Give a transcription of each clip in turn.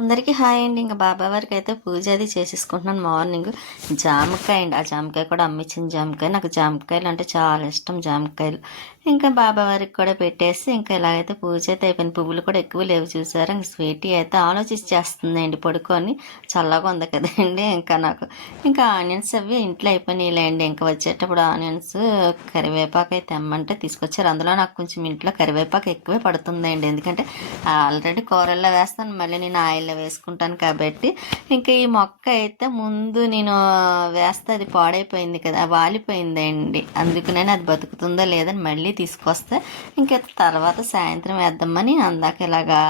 అందరికీ హాయ్ అండి. ఇంకా బాబా వారికి అయితే పూజ అది చేసేసుకుంటున్నాను. మార్నింగ్ జామకాయ అండి, ఆ జామకాయ కూడా అమ్మిచ్చిన జామకాయ. నాకు జామకాయలు అంటే చాలా ఇష్టం. జామకాయలు ఇంకా బాబా వారికి కూడా పెట్టేసి ఇంకా ఇలాగైతే పూజ అయితే అయిపోయింది. పువ్వులు కూడా ఎక్కువ లేవు చూసారా. ఇంక స్వీటీ అయితే ఆలోచించి చేస్తుందండి పడుకొని. చల్లగా ఉంది కదండి. ఇంకా నాకు ఇంకా ఆనియన్స్ అవి ఇంట్లో అయిపోయినాయిలేండి. ఇంకా వచ్చేటప్పుడు ఆనియన్స్ కరివేపాకు అయితే తెమ్మంటే తీసుకొచ్చారు. అందులో నాకు కొంచెం ఇంట్లో కరివేపాకు ఎక్కువే పడుతుందండి. ఎందుకంటే ఆల్రెడీ కూరల్లో వేస్తాను, మళ్ళీ నేను ఆయిల్లో వేసుకుంటాను కాబట్టి. ఇంకా ఈ మొక్క అయితే ముందు నేను వేస్తే అది పాడైపోయింది కదా, వాలిపోయిందండి. అందుకనే అది బతుకుతుందో లేదని మళ్ళీ తీసుకొస్తే ఇంకా తర్వాత సాయంత్రం వేద్దామని అందాక ఇలాగా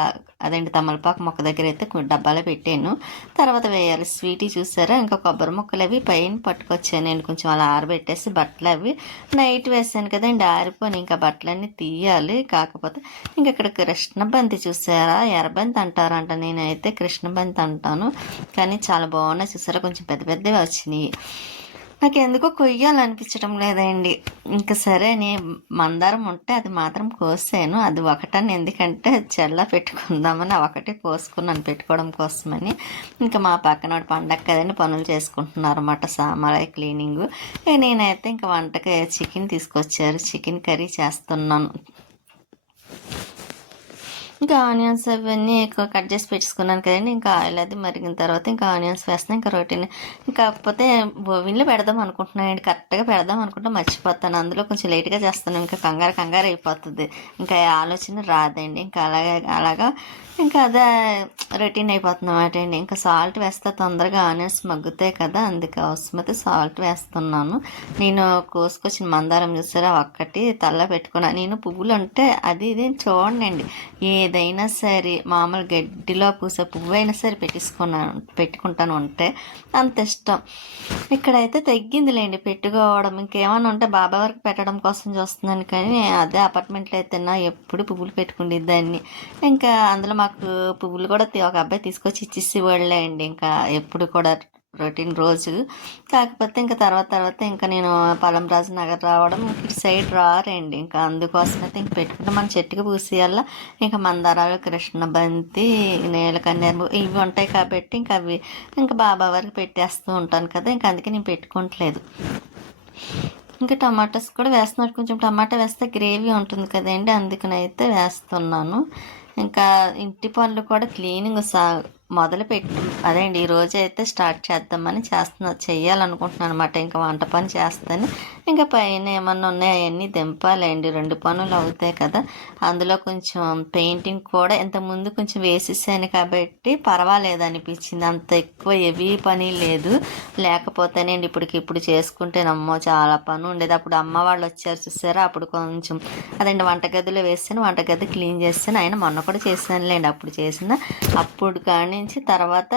అదేంటి తమలపాకు మొక్క దగ్గర అయితే డబ్బాలో పెట్టాను. తర్వాత వేయాలి. స్వీటీ చూసారా, ఇంకా కొబ్బరి ముక్కలు అవి పైన పట్టుకొచ్చాను నేను. కొంచెం అలా ఆరబెట్టేసి బట్టలు అవి నైట్ వేసాను కదండి, ఆరిపోయి ఇంకా బట్టలన్నీ తీయాలి. కాకపోతే ఇంక ఇక్కడ కృష్ణబంతి చూసారా, ఎర్రబంతి అంటారంట, నేనైతే కృష్ణబంతి అంటాను. కానీ చాలా బాగున్నాయి చూసారా, కొంచెం పెద్ద పెద్దవి వచ్చినాయి. నాకు ఎందుకో కొయ్యాలనిపించడం లేదండి. ఇంకా సరే అని మందారం ఉంటే అది మాత్రం కోసాను. అది ఒకటని, ఎందుకంటే చెల్ల పెట్టుకుందామని ఒకటే కోసుకున్నాను పెట్టుకోవడం కోసమని. ఇంకా మా పక్కన పండగ కదండి, పనులు చేసుకుంటున్నారు అన్నమాట, సామాన్య క్లీనింగ్. నేనైతే ఇంకా వంటకి చికెన్ తీసుకొచ్చారు, చికెన్ కర్రీ చేస్తున్నాను. ఇంకా ఆనియన్స్ అవన్నీ ఎక్కువ కట్ చేసి పెట్టేసుకున్నాను కదండి. ఇంకా ఆయిల్ అది మరిగిన తర్వాత ఇంకా ఆనియన్స్ వేస్తాను. ఇంకా రొటీన్ కాకపోతే ఓవెన్లో పెడదాం అనుకుంటున్నానండి. కరెక్ట్గా పెడదాం అనుకుంటే మర్చిపోతాను. అందులో కొంచెం లేట్గా చేస్తాను. ఇంకా కంగారు కంగారు అయిపోతుంది. ఇంకా ఆలోచన రాదండి. ఇంకా అలాగా ఇంకా అదే రొటీన్ అయిపోతుంది అన్నమాట అండి. ఇంకా సాల్ట్ వేస్తే తొందరగా ఆనియన్స్ మగ్గుతాయి కదా, అందుకోసమైతే సాల్ట్ వేస్తున్నాను. నేను కోసుకొచ్చిన మందారం చూసారా, ఒక్కటి తల్ల పెట్టుకున్నాను. నేను పువ్వులు ఉంటే అది ఇది చూడండి, ఏదైనా సరే మామూలు గడ్డిలో పూసే పువ్వు అయినా సరే పెట్టుకుంటాను ఉంటే అంత ఇష్టం. ఇక్కడైతే తగ్గిందిలేండి పెట్టుకోవడం. ఇంకేమైనా ఉంటే బాబా వరకు పెట్టడం కోసం చూస్తున్నాను, కానీ అదే అపార్ట్మెంట్లో అయితే ఎప్పుడు పువ్వులు పెట్టుకుండే దాన్ని. ఇంకా అందులో మాకు పువ్వులు కూడా ఒక అబ్బాయి తీసుకొచ్చి ఇచ్చేసి వాళ్ళే అండి. ఇంకా ఎప్పుడు కూడా రొటీన్ రోజు. కాకపోతే ఇంకా తర్వాత ఇంకా నేను పలంరాజు నగర్ రావడం, ఇటు సైడ్ రారండి. ఇంకా అందుకోసమైతే ఇంక పెట్టుకుంటే మన చెట్టుకు పూసేయాల. ఇంకా మందారాలు, కృష్ణబంతి, నీలకన్నేరు ఇవి ఉంటాయి కాబట్టి ఇంకా అవి ఇంకా బాబా వారికి పెట్టేస్తూ ఉంటాను కదా, ఇంకా అందుకే నేను పెట్టుకోవట్లేదు. ఇంకా టమాటాస్ కూడా వేస్తున్నాడు. కొంచెం టమాటా వేస్తే గ్రేవీ ఉంటుంది కదండి, అందుకని అయితే వేస్తున్నాను. ఇంకా ఇంటి పనులు కూడా క్లీనింగ్ మొదలుపెట్టి అదే అండి, ఈరోజు అయితే స్టార్ట్ చేద్దామని చెయ్యాలనుకుంటున్నాను అనమాట. ఇంకా వంట పని చేస్తాను. ఇంకా పైన ఏమన్నా ఉన్నాయో అవన్నీ దింపాలండి. 2 పనులు అవుతాయి కదా. అందులో కొంచెం పెయింటింగ్ కూడా ఇంతకుముందు కొంచెం వేసేసాను కాబట్టి పర్వాలేదు అనిపించింది. అంత ఎక్కువ హెవీ పని లేదు. లేకపోతేనండి ఇప్పటికిప్పుడు చేసుకుంటేనమ్మో చాలా పని ఉండేది. అప్పుడు అమ్మ వాళ్ళు వచ్చారు చూసారా, అప్పుడు కొంచెం అదండి వంటగదిలో వేసాను, వంటగది క్లీన్ చేస్తాను. ఆయన మొన్న కూడా చేశానులేండి. అప్పుడు కానీ తర్వాత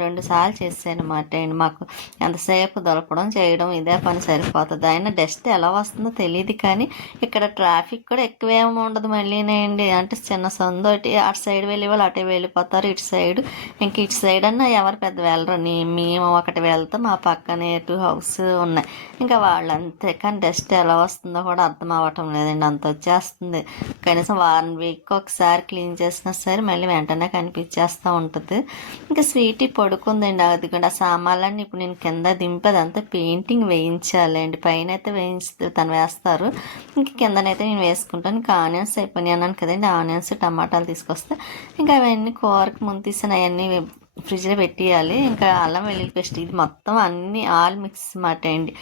2 సార్లు చేసాను అనమాట అండి. మాకు ఎంతసేపు దొరకడం చేయడం ఇదే పని సరిపోతుంది. అయినా డస్ట్ ఎలా వస్తుందో తెలియదు, కానీ ఇక్కడ ట్రాఫిక్ కూడా ఎక్కువేమీ ఉండదు మళ్ళీనేయండి. అంటే చిన్న సందోటి అటు సైడ్ వెళ్ళే వాళ్ళు అటే వెళ్ళిపోతారు, ఇటు సైడ్ అన్నా ఎవరు పెద్ద వెళ్ళరు. మేము ఒకటి వెళ్తాం, మా పక్కనే 2 హౌస్ ఉన్నాయి, ఇంకా వాళ్ళు అంతే. కానీ డస్ట్ ఎలా వస్తుందో కూడా అర్థం అవ్వటం లేదండి, అంత వచ్చేస్తుంది. కనీసం వారం వీక్ ఒకసారి క్లీన్ చేసినా సరే మళ్ళీ వెంటనే కనిపించేస్తూ ఉంటుంది. ఇంకా స్వీటీ పడుకుందండి. అది కూడా సామాన్లన్నీ ఇప్పుడు నేను కింద దింపేది అంతా పెయింటింగ్ వేయించాలండి. పైన అయితే తను వేస్తారు, ఇంకా కిందనైతే నేను వేసుకుంటాను. ఇంకా ఆనియన్స్ అయిపోయినాయి అన్నాను కదండి, ఆనియన్స్ టమాటాలు తీసుకొస్తే ఇంకా అవన్నీ కూరకు ముందు తీసిన అవన్నీ ఫ్రిడ్జ్లో పెట్టేయాలి. ఇంకా అల్లం వెల్లుల్లి పేస్ట్ ఇది మొత్తం అన్నీ ఆల్ మిక్స్ మాట అండి.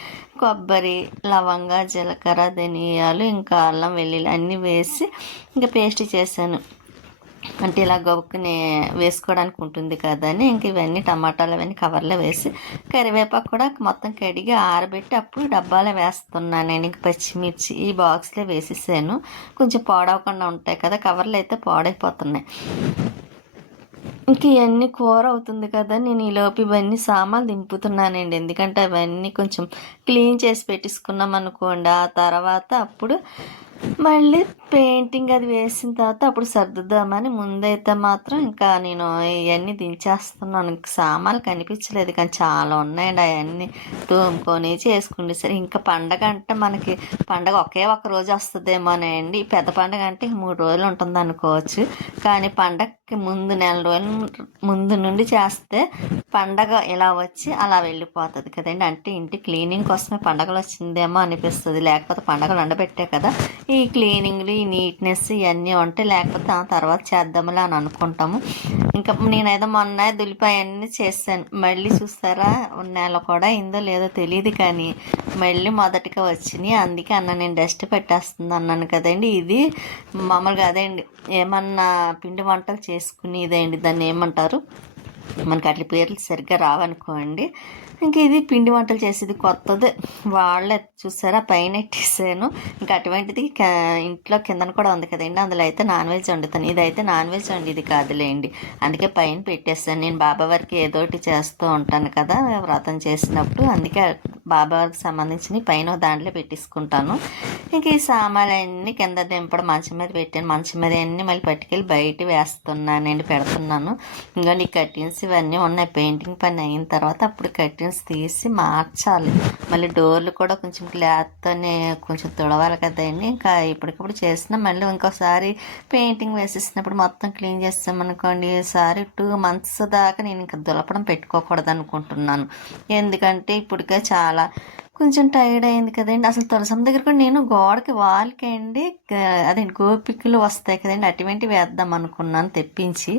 కొబ్బరి, లవంగా, జీలకర్ర, ధనియాలు, ఇంకా అల్లం వెల్లుల్లి అన్నీ వేసి ఇంకా పేస్ట్ చేశాను. అంటే ఇలా గబుక్కుని వేసుకోవడానికి ఉంటుంది కదా అని ఇంక ఇవన్నీ టమాటాలు అవన్నీ కవర్లో వేసి కరివేపాకు కూడా మొత్తం కడిగి ఆరబెట్టి అప్పుడు డబ్బాలో వేస్తున్నాను నేను. ఇంక పచ్చిమిర్చి ఈ బాక్స్లో వేసేసాను. కొంచెం పాడవకుండా ఉంటాయి కదా, కవర్లో అయితే పాడైపోతున్నాయి. ఇంక ఇవన్నీ కూర అవుతుంది కదా, నేను ఈలోపు ఇవన్నీ సామాన్లు దింపుతున్నానండి. ఎందుకంటే అవన్నీ కొంచెం క్లీన్ చేసి పెట్టేసుకున్నాం అనుకోండి, ఆ తర్వాత అప్పుడు మళ్ళీ పెయింటింగ్ అది వేసిన తర్వాత అప్పుడు సర్దుదామని ముందైతే మాత్రం ఇంకా నేను ఇవన్నీ దించేస్తున్నాను. ఇంక సామాన్లు కనిపించలేదు కానీ చాలా ఉన్నాయండి. అవన్నీ తోముకొని చేసుకుంటే సరే ఇంకా పండగ అంటే మనకి పండగ ఒకే ఒక రోజు వస్తుందేమోనండి. పెద్ద పండగ అంటే 3 రోజులు ఉంటుంది అనుకోవచ్చు. కానీ పండగకి ముందు నెల రోజులు ముందు నుండి చేస్తే పండగ ఇలా వచ్చి అలా వెళ్ళిపోతుంది కదండి. అంటే ఇంటి క్లీనింగ్ కోసమే పండగలు వచ్చిందేమో అనిపిస్తుంది. లేకపోతే పండగలు ఎండబెట్టే కదా ఈ క్లీనింగ్లు ఈ నీట్నెస్ ఇవన్నీ ఉంటాయి. లేకపోతే ఆ తర్వాత చేద్దాములే అని అనుకుంటాము. ఇంకా నేనైతే మొన్న దులిపాయన్నీ చేశాను. మళ్ళీ చూస్తారా నెల కూడా అయిందో లేదో తెలియదు కానీ మళ్ళీ మొదటిగా వచ్చినాయి. అందుకే అన్న నేను డస్ట్ పెట్టేస్తుంది అన్నాను కదండి. ఇది మామూలుగా అదేండి ఏమన్నా పిండి వంటలు చేసుకుని ఇదేంటి దాన్ని ఏమంటారు, మనకి అట్ల పేర్లు సరిగ్గా రావనుకోండి. ఇంక ఇది పిండి వంటలు చేసేది కొత్తది వాళ్ళే చూసారా పైన ఎట్టేసాను. ఇంకా అటువంటిది ఇంట్లో కిందన కూడా ఉంది కదండి, అందులో అయితే నాన్ వెజ్ వండుతాను. ఇదైతే నాన్ వెజ్ వండిది కాదులేండి, అందుకే పైన పెట్టేస్తాను. నేను బాబావారికి ఏదోటి చేస్తూ ఉంటాను కదా వ్రతం చేసినప్పుడు, అందుకే బాబావారికి సంబంధించిన పైన దాంట్లో పెట్టేసుకుంటాను. ఇంక ఈ సామాన్లన్నీ కింద దింపడం మంచం మీద పెట్టాను. మంచం మీద అన్నీ మళ్ళీ పట్టుకెళ్ళి బయట వేస్తున్నానండి, పెడుతున్నాను. ఇంకోండి ఈ కర్టెన్స్ ఇవన్నీ ఉన్నాయి. పెయింటింగ్ పని అయిన తర్వాత అప్పుడు కర్టెన్స్ తీసి మార్చాలి. మళ్ళీ డోర్లు కూడా కొంచెం క్లాత్తోనే కొంచెం తుడవాలి కదండి. ఇంకా ఇప్పటికప్పుడు చేసిన మళ్ళీ ఇంకోసారి పెయింటింగ్ వేసేసినప్పుడు మొత్తం క్లీన్ చేస్తామనుకోండి, ఈసారి 2 months దాకా నేను ఇంకా దులపడం పెట్టుకోకూడదు అనుకుంటున్నాను. ఎందుకంటే ఇప్పటికే చాలా కొంచెం టైర్డ్ అయింది కదండి. అసలు తులసం దగ్గర కూడా నేను గోడకి వాల్కి అండి అదే గోపికలు వస్తాయి కదండి, అటువంటివి వేద్దాం అనుకున్నాను తెప్పించి.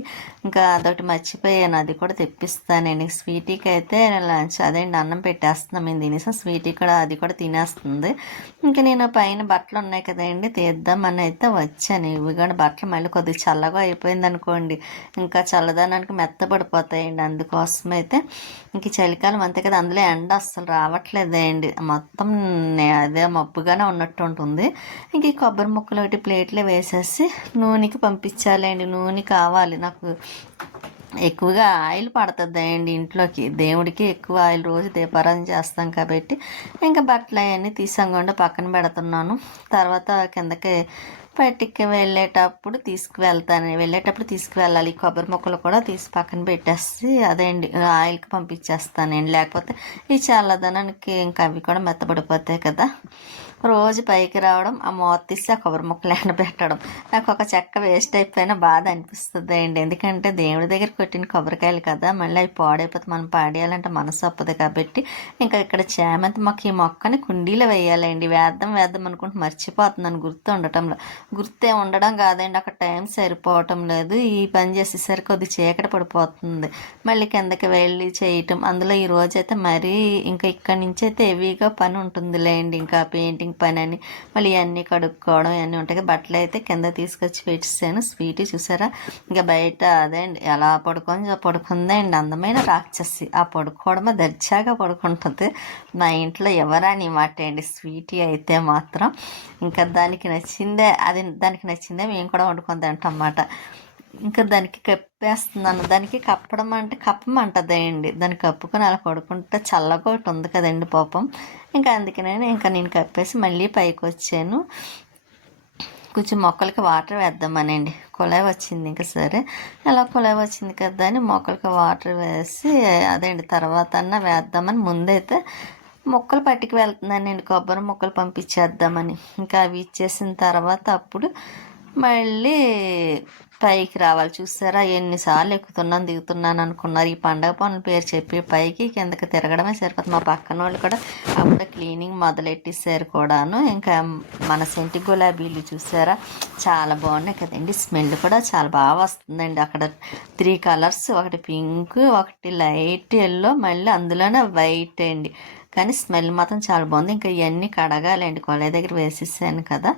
ఇంకా అదొకటి మర్చిపోయాను, అది కూడా తెప్పిస్తానండి. స్వీటీకి అయితే లంచ్ అదేంటి అన్నం పెట్టేస్తున్నాం, మేము తినేసాం. స్వీటీ కూడా అది కూడా తినేస్తుంది. ఇంకా నేను పైన బట్టలు ఉన్నాయి కదండి తీద్దామని అయితే వచ్చాను. ఇవి కూడా బట్టలు మళ్ళీ కొద్దిగా చల్లగా అయిపోయింది అనుకోండి, ఇంకా చల్లదనానికి మెత్తబడిపోతాయండి. అందుకోసం అయితే ఇంక చలికాలం అంతే కదా, అందులో ఎండ అస్సలు రావట్లేదండి, మొత్తం అదే మబ్బుగానే ఉన్నట్టు ఉంటుంది. ఇంక ఈ కొబ్బరి ముక్కలు ఒకటి ప్లేట్లో వేసేసి నూనెకి పంపించాలండి. నూనె కావాలి నాకు, ఎక్కువగా ఆయిల్ పడుతుందండి ఇంట్లోకి. దేవుడికి ఎక్కువ ఆయిల్ రోజు దీపారాధన చేస్తాం కాబట్టి ఇంకా బట్టలు అవన్నీ తీసంగుండా పక్కన పెడుతున్నాను. తర్వాత కిందకి పట్టికి వెళ్ళేటప్పుడు తీసుకువెళ్ళాలి. కొబ్బరి ముక్కలు కూడా తీసి పక్కన పెట్టేసి అదేండి ఆయిల్కి పంపించేస్తానండి. లేకపోతే ఈ చల్లదనానికి ఇంకా అవి కూడా మెత్తబడిపోతాయి కదా. రోజు పైకి రావడం, ఆ మూత తీసి ఆ కొబ్బరి ముక్కలు ఎండబెట్టడం, నాకు ఒక చెక్క వేస్ట్ అయిపోయినా బాధ అనిపిస్తుంది అండి. ఎందుకంటే దేవుడి దగ్గర కొట్టిన కొబ్బరికాయలు కదా, మళ్ళీ అవి పాడైపోతే మనం పాడేయాలంటే మనసు ఒప్పదు కాబట్టి ఇంకా ఇక్కడ చామంతి మొక్క, ఈ మొక్కని కుండీలో వేయాలండి. వేద్దాం అనుకుంటే మర్చిపోతున్నాను, గుర్తే ఉండడం కాదండి, అక్కడ టైం సరిపోవటం లేదు. ఈ పని చేసేసరికి కొద్ది చీకటి పడిపోతుంది. మళ్ళీ కిందకి వెళ్ళి చేయటం, అందులో ఈ రోజైతే మరీ ఇంకా ఇక్కడి నుంచి అయితే హెవీగా పని ఉంటుందిలేండి. ఇంకా పెయింటింగ్ పని అని మళ్ళీ ఇవన్నీ కడుక్కోవడం ఇవన్నీ ఉంటాయి. బట్టలు అయితే కింద తీసుకొచ్చి పెట్టేసాను. స్వీటీ చూసారా ఇంకా బయట అదే అండి ఎలా పడుకుందే అండి, అందమైన రాక్షసి. ఆ పడుకోవడమే దర్జాగా పడుకుంటుంది. మా ఇంట్లో ఎవరని మాట అండి. స్వీటీ అయితే మాత్రం ఇంకా దానికి నచ్చిందే మేము కూడా వండుకొని తింటాం అన్నమాట. ఇంకా దానికి కప్పేస్తున్నాను. దానికి కప్పడం అంటే కప్పమంటదండి, దాన్ని కప్పుకొని అలా పడుకుంటే చల్లగా ఒకటి ఉంది కదండి పాపం. ఇంకా అందుకనే నేను కప్పేసి మళ్ళీ పైకి వచ్చాను. కొంచెం మొక్కలకి వాటర్ వేద్దామనండి, కుళాయి వచ్చింది. ఇంకా సరే అలా కుళాయి వచ్చింది కదా అని మొక్కలకి వాటర్ వేసి అదేండి తర్వాత అన్న వేద్దామని ముందైతే మొక్కలు పట్టుకు వెళ్తున్నానండి, కొబ్బరి మొక్కలు పంపించేద్దామని. ఇంకా అవి ఇచ్చేసిన తర్వాత అప్పుడు మళ్ళీ పైకి రావాలి. చూసారా ఎన్నిసార్లు ఎక్కుతున్నాను దిగుతున్నాను అనుకున్నారు. ఈ పండగ పనుల పేరు చెప్పి పైకి కిందకి తిరగడమే సరిపోతుంది. మా పక్కన వాళ్ళు కూడా అప్పుడే క్లీనింగ్ మొదలెట్టేసారు కూడాను. ఇంకా మన సెంటి గులాబీలు చూసారా చాలా బాగున్నాయి కదండి, స్మెల్ కూడా చాలా బాగా వస్తుందండి. అక్కడ 3 colors, ఒకటి పింక్, ఒకటి లైట్ ఎల్లో, మళ్ళీ అందులోనే వైట్ అండి. కానీ స్మెల్ మాత్రం చాలా బాగుంది. ఇంకా ఇవన్నీ కడగాలండి, కొలాయి దగ్గర వేసేసాను కదా.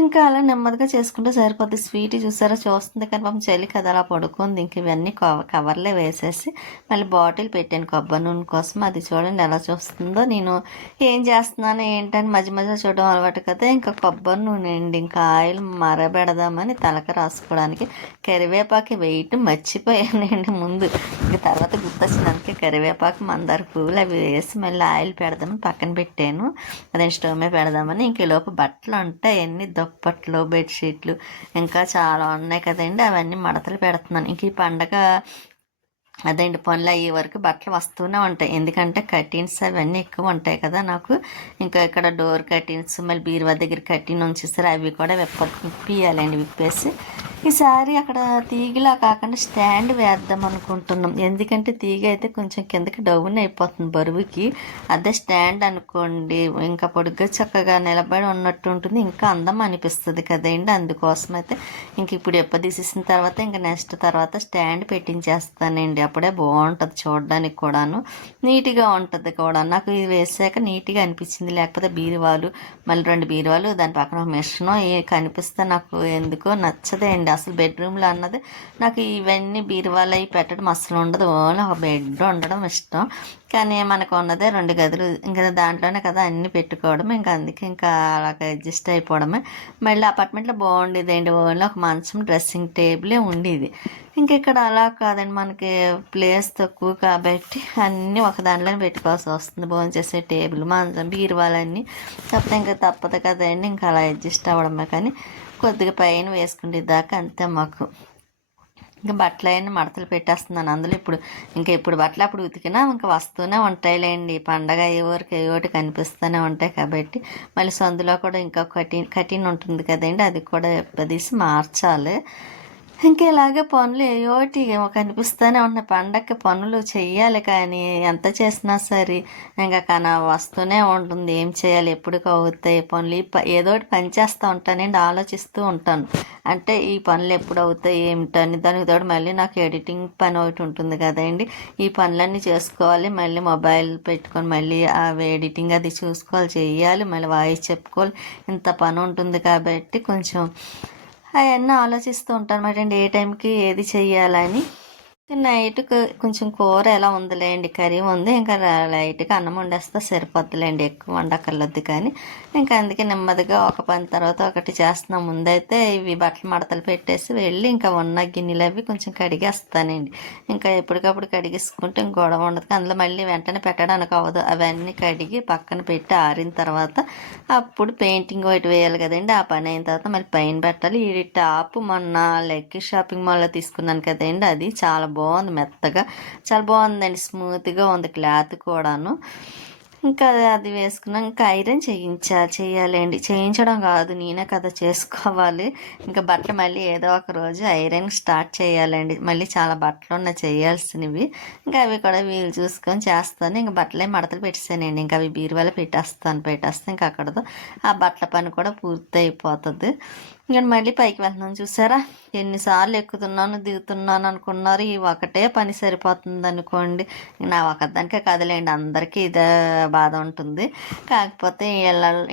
ఇంకా అలా నెమ్మదిగా చేసుకుంటే సరిపోద్ది. స్వీట్ చూసారా చూస్తుంది కానీ పాపం చలి కదా అలా పడుకుంది. ఇంక ఇవన్నీ కవర్లో వేసేసి మళ్ళీ బాటిల్ పెట్టాను కొబ్బరి నూనె కోసం. అది చూడండి ఎలా చూస్తుందో. నేను ఏం చేస్తున్నాను ఏంటని మధ్య మధ్యలో చూడడం అలవాటు కదా. ఇంకా కొబ్బరి నూనె అండి, ఇంకా ఆయిల్ మరబెడదామని తలక రాసుకోవడానికి కరివేపాకు వేయటం మర్చిపోయానండి ముందు. ఇంకా తర్వాత గుర్తొచ్చినందుకే కరివేపాకు, మందార పువ్వులు అవి వేసి మళ్ళీ ఆయిల్ పెడదామని పక్కన పెట్టాను. అదే స్టవ్ మీద పెడదామని. ఇంక లోపు బట్టలు ఉంటాయి అన్నీ దుప్పట్లు, బెడ్షీట్లు ఇంకా చాలా ఉన్నాయి కదండి, అవన్నీ మడతలు పెడుతున్నాను. ఇంక ఈ పండగ అదేంటి పనులు అయ్యే వరకు బట్టలు వస్తూనే ఉంటాయి, ఎందుకంటే కర్టీన్స్ అవన్నీ ఎక్కువ ఉంటాయి కదా నాకు. ఇంకా ఇక్కడ డోర్ కర్టీన్స్, మళ్ళీ బీరువా దగ్గర కర్టీన్ ఉంచేస్తారు, అవి కూడా విప్పియాలండి. విప్పేసి ఈసారి అక్కడ తీగలా కాకుండా స్టాండ్ వేద్దాం అనుకుంటున్నాం, ఎందుకంటే తీగ అయితే కొంచెం కిందకి డౌన్ అయిపోతుంది బరువుకి. అదే స్టాండ్ అనుకోండి ఇంకా పొడుగ్గా చక్కగా నిలబడి ఉన్నట్టు ఉంటుంది, ఇంకా అందం అనిపిస్తుంది కదండి. అందుకోసం అయితే ఇంక ఇప్పుడు తీసేసిన తర్వాత ఇంకా నెక్స్ట్ తర్వాత స్టాండ్ పెట్టించేస్తానండి. అప్పుడే బాగుంటుంది చూడడానికి కూడాను, నీట్గా ఉంటుంది కూడా. నాకు ఇది వేసాక నీట్గా అనిపించింది, లేకపోతే బీరువాలు, మళ్ళీ 2 బీరువాలు, దాని పక్కన ఒక మిషన్ కనిపిస్తే నాకు ఎందుకో నచ్చదే అండి. అసలు బెడ్రూమ్లో అన్నది నాకు ఇవన్నీ బీరువాలు అవి పెట్టడం అసలు ఉండదు, ఓన్లీ ఒక బెడ్ ఉండడం ఇష్టం. కానీ మనకు ఉన్నదే 2 గదులు, ఇంకా దాంట్లోనే కదా అన్నీ పెట్టుకోవడం, ఇంకా అందుకే ఇంకా అలాగ అడ్జస్ట్ అయిపోవడమే. మళ్ళీ అపార్ట్మెంట్లో బాగుండేదండి, ఓన్లీ ఒక మంచం, డ్రెస్సింగ్ టేబులే ఉండేది. ఇంక ఇక్కడ అలా కాదండి, మనకి ప్లేస్ తక్కువ కాబట్టి అన్నీ ఒక దాంట్లోనే పెట్టుకోవాల్సి వస్తుంది, భోజనం చేసే టేబుల్, మంచం, బీరువాలన్నీ. కాకపోతే ఇంకా తప్పదు కదండి, ఇంకా అలా అడ్జస్ట్ అవ్వడమే. కానీ కొద్దిగా పైన వేసుకునే దాకా అంతే మాకు. ఇంకా బట్టలు అవన్నీ మడతలు పెట్టేస్తున్నాను అందులో. ఇప్పుడు బట్టలు అప్పుడు ఉతికినా ఇంకా వస్తూనే ఉంటాయిలేండి, పండగ అయ్యే వరకు ఒకటి కనిపిస్తూనే ఉంటాయి కాబట్టి. మళ్ళీ సందులో కూడా ఇంకా కటిన్ ఉంటుంది కదండి, అది కూడా తీసి మార్చాలి. ఇంకా ఇలాగే పనులు ఏయోటి కనిపిస్తూనే ఉన్నాయి. పండగకి పనులు చెయ్యాలి, కానీ ఎంత చేసినా సరే ఇంకా వస్తూనే ఉంటుంది. ఏం చేయాలి, ఎప్పటికి అవుతాయి పనులు, ఏదో ఒకటి పని చేస్తూ ఉంటానండి, ఆలోచిస్తూ ఉంటాను. అంటే ఈ పనులు ఎప్పుడు అవుతాయి ఏమిటని. దానికి తోడు మళ్ళీ నాకు ఎడిటింగ్ పని ఒకటి ఉంటుంది కదండి, ఈ పనులన్నీ చేసుకోవాలి. మళ్ళీ మొబైల్ పెట్టుకొని మళ్ళీ అవి ఎడిటింగ్ అది చూసుకోవాలి, చెయ్యాలి, మళ్ళీ వాయిస్ చెప్పుకోవాలి, ఇంత పని ఉంటుంది కాబట్టి కొంచెం అవన్నీ ఆలోచిస్తూ ఉంటాను అన్నమాట, ఏ టైంకి ఏది చెయ్యాలని. నైట్కి కొంచెం కూర ఎలా ఉందిలేండి, కర్రీ ఉంది, ఇంకా లైట్గా అన్నం వండేస్తే సరిపోద్దులేండి, ఎక్కువ వండకర్లొద్దు. కానీ ఇంకా అందుకే నెమ్మదిగా ఒక పని తర్వాత ఒకటి చేస్తున్నాం. ముందైతే ఇవి బట్టలు మడతలు పెట్టేసి వెళ్ళి ఇంకా ఉన్న గిన్నెలు అవి కొంచెం కడిగేస్తానండి. ఇంకా ఎప్పటికప్పుడు కడిగేసుకుంటే ఇంక గొడవ ఉండదు, అందులో మళ్ళీ వెంటనే పెట్టడానికి అవ్వదు. అవన్నీ కడిగి పక్కన పెట్టి ఆరిన తర్వాత అప్పుడు పెయింటింగ్ ఒకటి వేయాలి కదండి. ఆ పని అయిన తర్వాత మళ్ళీ పైన పెట్టాలి. ఈ టాప్ మొన్న లెక్కీ షాపింగ్ మాల్లో తీసుకున్నాను కదండి, అది చాలా బాగుంది, మెత్తగా చాలా బాగుందండి, స్మూత్గా ఉంది క్లాత్ కూడాను. ఇంకా అది వేసుకున్నాం. ఇంకా ఐరన్ చేయాలండి, చేయించడం కాదు నేనే కదా చేసుకోవాలి. ఇంకా బట్టలు మళ్ళీ ఏదో ఒక రోజు ఐరన్ స్టార్ట్ చేయాలండి, మళ్ళీ చాలా బట్టలు ఉన్నాయి చేయాల్సినవి. ఇంకా అవి కూడా వీలు చూసుకొని చేస్తాను. ఇంకా బట్టలే మడతలు పెట్టేసానండి, ఇంకా అవి బీరువాలో పెట్టేస్తే ఇంకా అక్కడతో ఆ బట్టల పని కూడా పూర్తి అయిపోతుంది. ఇంకా మళ్ళీ పైకి వెళ్తున్నాను, చూసారా ఎన్నిసార్లు ఎక్కుతున్నాను దిగుతున్నాను అనుకున్నారు. ఈ ఒకటే పని సరిపోతుంది అనుకోండి, నా ఒకదానికే కదలేండి, అందరికీ ఇదే బాధ ఉంటుంది. కాకపోతే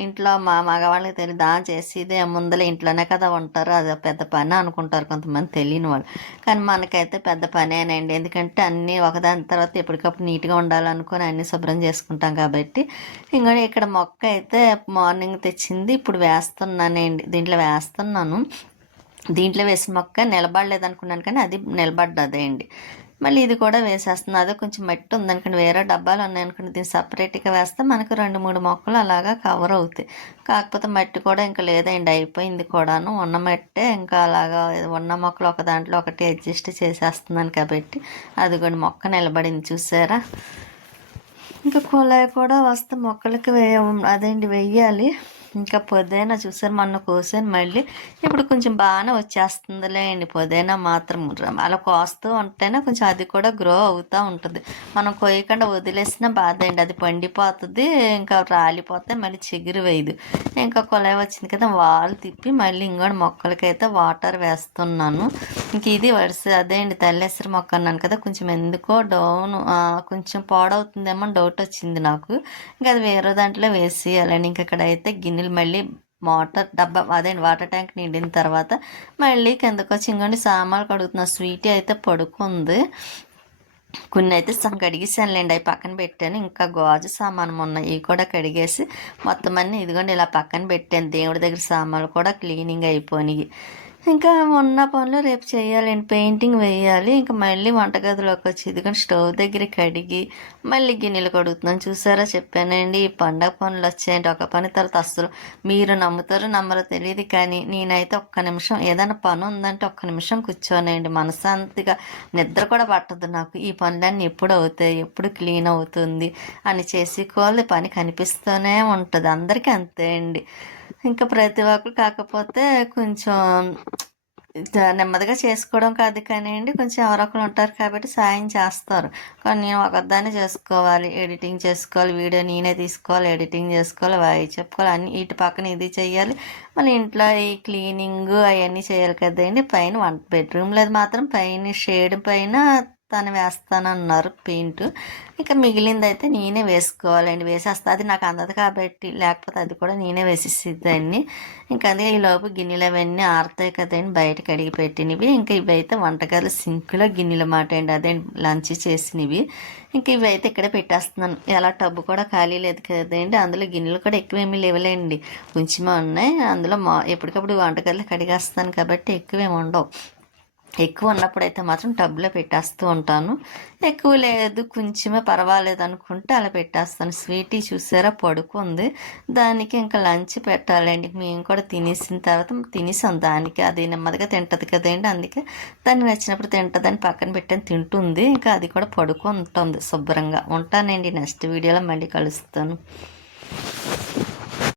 ఇంట్లో మా మగవాళ్ళకి తెలియదా చేసి ఇదే ముందర ఇంట్లోనే కదా ఉంటారు, అది పెద్ద పని అనుకుంటారు కొంతమంది తెలియని వాళ్ళు. కానీ మనకైతే పెద్ద పనేనండి, ఎందుకంటే అన్నీ ఒకదాని తర్వాత ఎప్పటికప్పుడు నీట్గా ఉండాలనుకొని అన్నీ శుభ్రం చేసుకుంటాం కాబట్టి. ఇంకా ఇక్కడ మొక్క అయితే మార్నింగ్ తెచ్చింది, ఇప్పుడు వేస్తున్నానండి, దీంట్లో వేస్తున్నాను. దీంట్లో వేసిన మొక్క నిలబడలేదు అనుకున్నాను, కానీ అది నిలబడ్డదే అండి. మళ్ళీ ఇది కూడా వేసేస్తుంది, అదే కొంచెం మట్టి ఉందనుకోండి, వేరే డబ్బాలు ఉన్నాయనుకోండి, దీన్ని సపరేట్గా వేస్తే మనకు 2-3 మొక్కలు అలాగా కవర్ అవుతాయి. కాకపోతే మట్టి కూడా ఇంకా లేదండి, అయిపోయింది కూడాను. ఉన్న మట్టే ఇంకా అలాగా ఉన్న మొక్కలు ఒక దాంట్లో ఒకటి అడ్జస్ట్ చేసేస్తున్నాను కాబట్టి అది కూడా మొక్క నిలబడింది, చూసారా. ఇంకా కుళాయి కూడా వస్తే మొక్కలకి వెయ్యాలి. ఇంకా పుదీనా చూసారు మొన్న కోసాను, మళ్ళీ ఇప్పుడు కొంచెం బాగానే వచ్చేస్తుందిలే అండి. పుదీనా మాత్రం అలా కోస్తూ ఉంటేనే కొంచెం అది కూడా గ్రో అవుతూ ఉంటుంది. మనం కొయ్యకుండా వదిలేసినా బాధ అండి, అది పండిపోతుంది, ఇంకా రాలిపోతే మళ్ళీ చిగురు వేయదు. ఇంకా కుళాయి వచ్చింది కదా, వాల్ తిప్పి మళ్ళీ ఇంకోటి మొక్కలకైతే వాటర్ వేస్తున్నాను. ఇంక ఇది అదే అండి, తల్లేసరి మొక్క అన్నాను కదా, కొంచెం ఎందుకో డౌన్ కొంచెం పాడవుతుందేమో డౌట్ వచ్చింది నాకు. ఇంకా అది వేరే దాంట్లో వేసేయాలండి. ఇంక అయితే గిన్నెలు మళ్ళీ వాటర్ డబ్బా వాటర్ ట్యాంక్ నిండిన తర్వాత మళ్ళీ కిందకు వచ్చి ఇంకోండి సామాన్లు కడుగుతున్నా. స్వీటీ అయితే పడుకుంది, కొన్ని అయితే కడిగేసానులేండి, అవి పక్కన పెట్టాను. ఇంకా గాజు సామాను ఉన్నాయి, ఇవి కూడా కడిగేసి మొత్తం అన్నీ ఇదిగోండి ఇలా పక్కన పెట్టాను. దేవుడి దగ్గర సామాన్లు కూడా క్లీనింగ్ అయిపోయినాయి. ఇంకా ఉన్న పనులు రేపు చేయాలండి. పెయింటింగ్ వేయాలి. ఇంకా మళ్ళీ వంటగదిలోకి వచ్చి ఇదిగోండి స్టవ్ దగ్గర కడిగి మళ్ళీ గిన్నెలు కడుగుతున్నాను. చూసారా చెప్పానండి ఈ పండగ పనులు వచ్చాయండి ఒక పని తర్వాత అస్సలు మీరు నమ్ముతారో నమ్మరో తెలియదు కానీ నేనైతే ఒక్క నిమిషం ఏదైనా పని ఉందంటే ఒక్క నిమిషం కూర్చోనండి. మనశాంతిగా నిద్ర కూడా పట్టదు నాకు. ఈ పనులన్నీ ఎప్పుడు అవుతాయి, ఎప్పుడు క్లీన్ అవుతుంది అని చేసుకోవాలి. పని కనిపిస్తూనే ఉంటుంది. అందరికీ అంతే అండి. ఇంకా ప్రతి ఒక్కరు కాకపోతే కొంచెం నెమ్మదిగా చేసుకోవడం కాదు కానివ్వండి, కొంచెం ఎవరొకరు ఉంటారు కాబట్టి సాయం చేస్తారు. కానీ నేను ఒకదాన్ని చేసుకోవాలి, ఎడిటింగ్ చేసుకోవాలి, వీడియో నేనే తీసుకోవాలి, ఎడిటింగ్ చేసుకోవాలి, వాయిస్ చెప్పుకోవాలి, అన్ని ఇటు పక్కన ఇది చేయాలి. మళ్ళీ ఇంట్లో ఈ క్లీనింగ్ అవన్నీ చేయాలి కదండి. పైన బెడ్రూమ్లో మాత్రం పైన షేడ్ పైన తను వేస్తానన్నారు పెయింట్. ఇంకా మిగిలిందైతే నేనే వేసుకోవాలండి. వేసేస్తా అది నాకు అందదు కాబట్టి, లేకపోతే అది కూడా నేనే వేసేసిద్దాన్ని. ఇంకా అదే ఈలోపు గిన్నెలు అవన్నీ ఆరుతాయి కదండి బయట కడిగి పెట్టినవి. ఇంకా ఇవి అయితే వంటగదిలో సింక్లో గిన్నెలు మాట అండి, అదే లంచ్ చేసినవి. ఇంకా ఇవి అయితే ఇక్కడే పెట్టేస్తున్నాను. ఎలా టబ్బు కూడా ఖాళీ లేదు కదండి, అందులో గిన్నెలు కూడా ఎక్కువేమీ లేవులేండి, కొంచెమే ఉన్నాయి. అందులో ఎప్పటికప్పుడు వంటగదిలో కడిగేస్తాను కాబట్టి ఎక్కువేమి ఉండవు. ఎక్కువ ఉన్నప్పుడైతే మాత్రం టబ్లో పెట్టేస్తూ ఉంటాను. ఎక్కువ లేదు కొంచెమే పర్వాలేదు అనుకుంటే అలా పెట్టేస్తాను. స్వీటీ చూసారా పడుకుంది, దానికి ఇంకా లంచ్ పెట్టాలండి. మేము కూడా తినేసిన తర్వాత తినేసాం దానికి, అది నెమ్మదిగా తింటుంది కదండి, అందుకే దానికి నచ్చినప్పుడు తింటుందని పక్కన పెట్టని తింటుంది. ఇంకా అది కూడా పడుకుంటుంది శుభ్రంగా. ఉంటానండి, నెక్స్ట్ వీడియోలో మళ్ళీ కలుస్తాను.